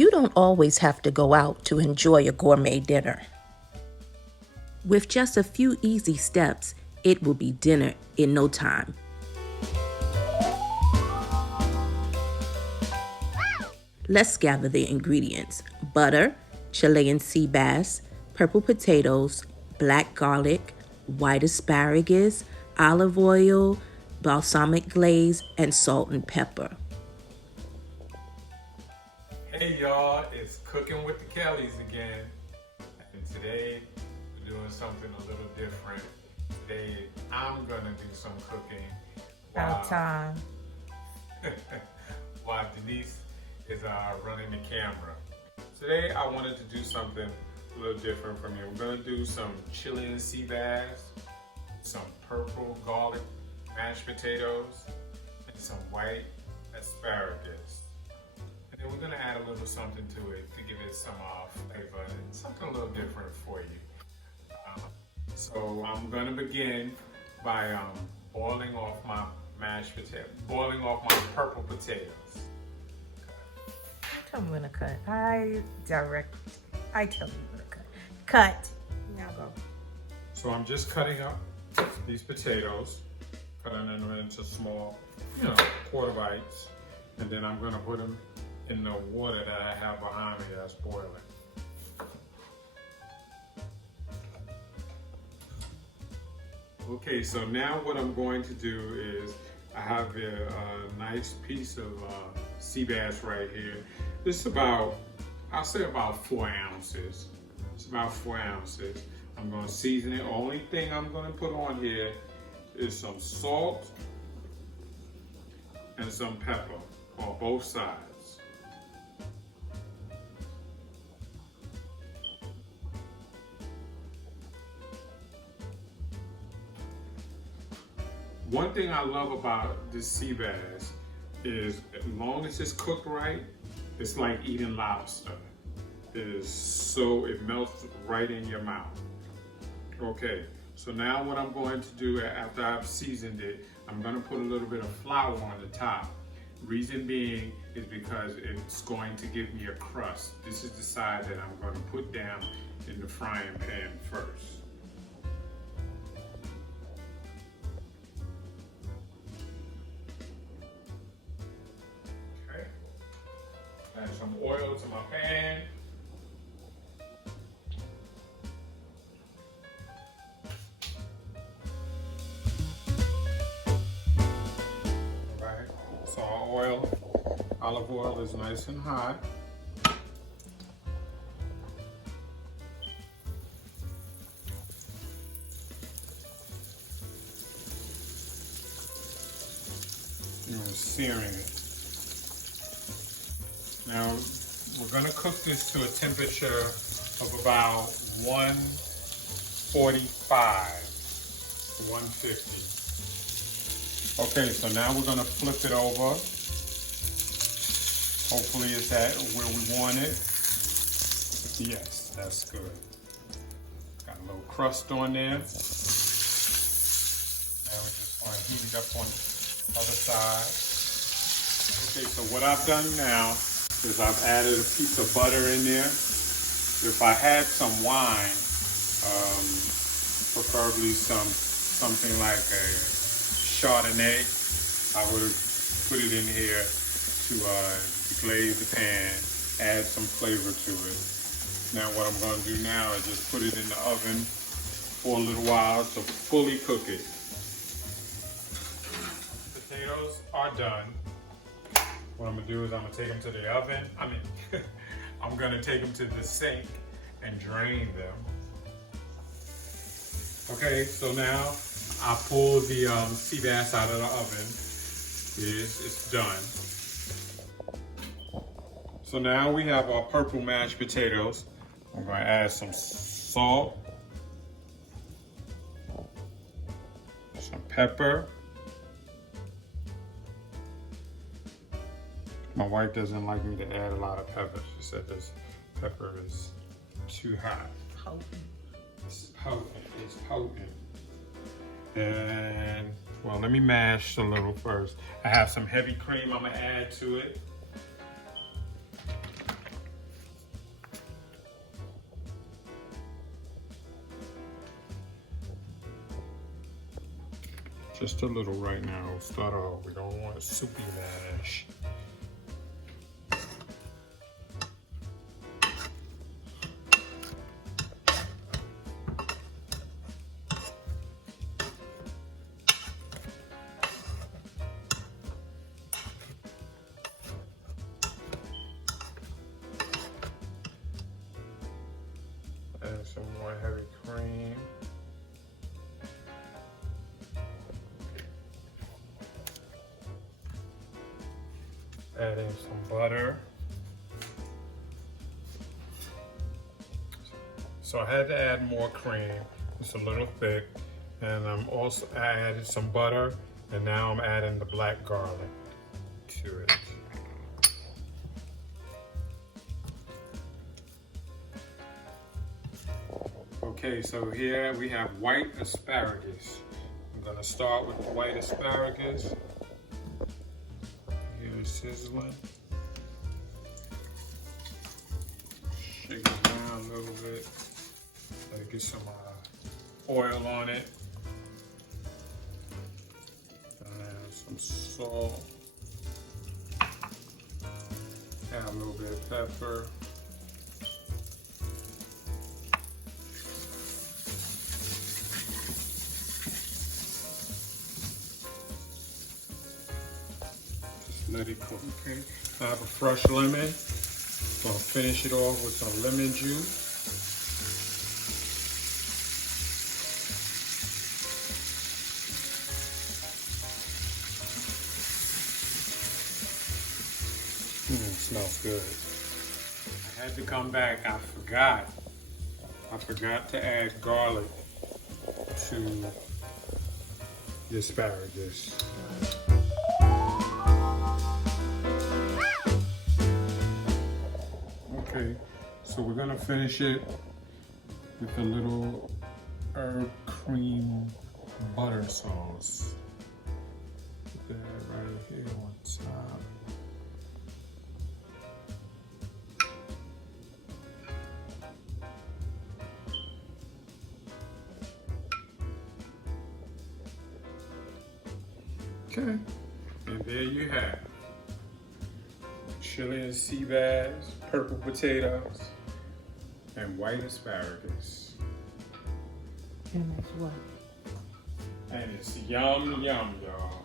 You don't always have to go out to enjoy a gourmet dinner. With just a few easy steps, it will be dinner in no time. Let's gather the ingredients: butter, Chilean sea bass, purple potatoes, black garlic, white asparagus, olive oil, balsamic glaze, and salt and pepper. Hey y'all, it's Cooking with the Kellys again. And today we're doing something a little different. Today I'm gonna do some cooking. About time. While Denise is running the camera. Today I wanted to do something a little different from you. We're gonna do some Chilean sea bass, some purple garlic mashed potatoes, and some white asparagus. And then we're gonna add a little something to it to give it some flavor and something a little different for you. So I'm gonna begin by boiling off my mashed potato, boiling off my purple potatoes. I'm gonna cut. I tell you when to cut. Cut. Now go. So I'm just cutting up these potatoes, cutting them into small, quarter bites, and then I'm gonna put them in the water that I have behind me that's boiling. Okay, so now what I'm going to do is I have a nice piece of sea bass right here. This is about, I'll say about 4 ounces. It's about 4 ounces. I'm gonna season it. Only thing I'm gonna put on here is some salt and some pepper on both sides. One thing I love about this sea bass is as long as it's cooked right, it's like eating lobster. It melts right in your mouth. Okay, so now what I'm going to do after I've seasoned it, I'm gonna put a little bit of flour on the top. Reason being is because it's going to give me a crust. This is the side that I'm gonna put down in the frying pan first. Add some oil to my pan. All right, so our olive oil is nice and hot. And we're searing it. Now, we're gonna cook this to a temperature of about 145 to 150. Okay, so now we're gonna flip it over. Hopefully it's at where we want it. Yes, that's good. Got a little crust on there. Now we're just gonna heat it up on the other side. Okay, so what I've done now is I've added a piece of butter in there. If I had some wine, preferably something like a Chardonnay, I would have put it in here to glaze the pan, add some flavor to it. Now what I'm going to do now is just put it in the oven for a little while to fully cook it. Potatoes are done. What I'm gonna do is I'm gonna take them to the oven. I'm gonna take them to the sink and drain them. Okay, so now I pull the sea bass out of the oven. It's done. So now we have our purple mashed potatoes. I'm gonna add some salt, some pepper. My wife doesn't like me to add a lot of pepper. She said this pepper is too hot. Potent. It's potent. It's potent. And, well, let me mash a little first. I have some heavy cream I'm gonna add to it. Just a little right now. We'll start off. We don't want a soupy mash. Add some more heavy cream. Adding some butter. So I had to add more cream. It's a little thick. And I added some butter, and now I'm adding the black garlic to it. Okay, so here we have white asparagus. I'm gonna start with the white asparagus. Here's sizzling. Shake it down a little bit. Let it get some oil on it. And some salt. Add a little bit of pepper. Let it cook. Okay. I have a fresh lemon. Gonna finish it off with some lemon juice. Smells good. I had to come back. I forgot to add garlic to the asparagus. Okay, so we're gonna finish it with a little herb cream butter sauce. Put that right here on top. Okay, and there you have Chilean sea bass, purple potatoes, and white asparagus. And that's what? And it's yum, yum, y'all.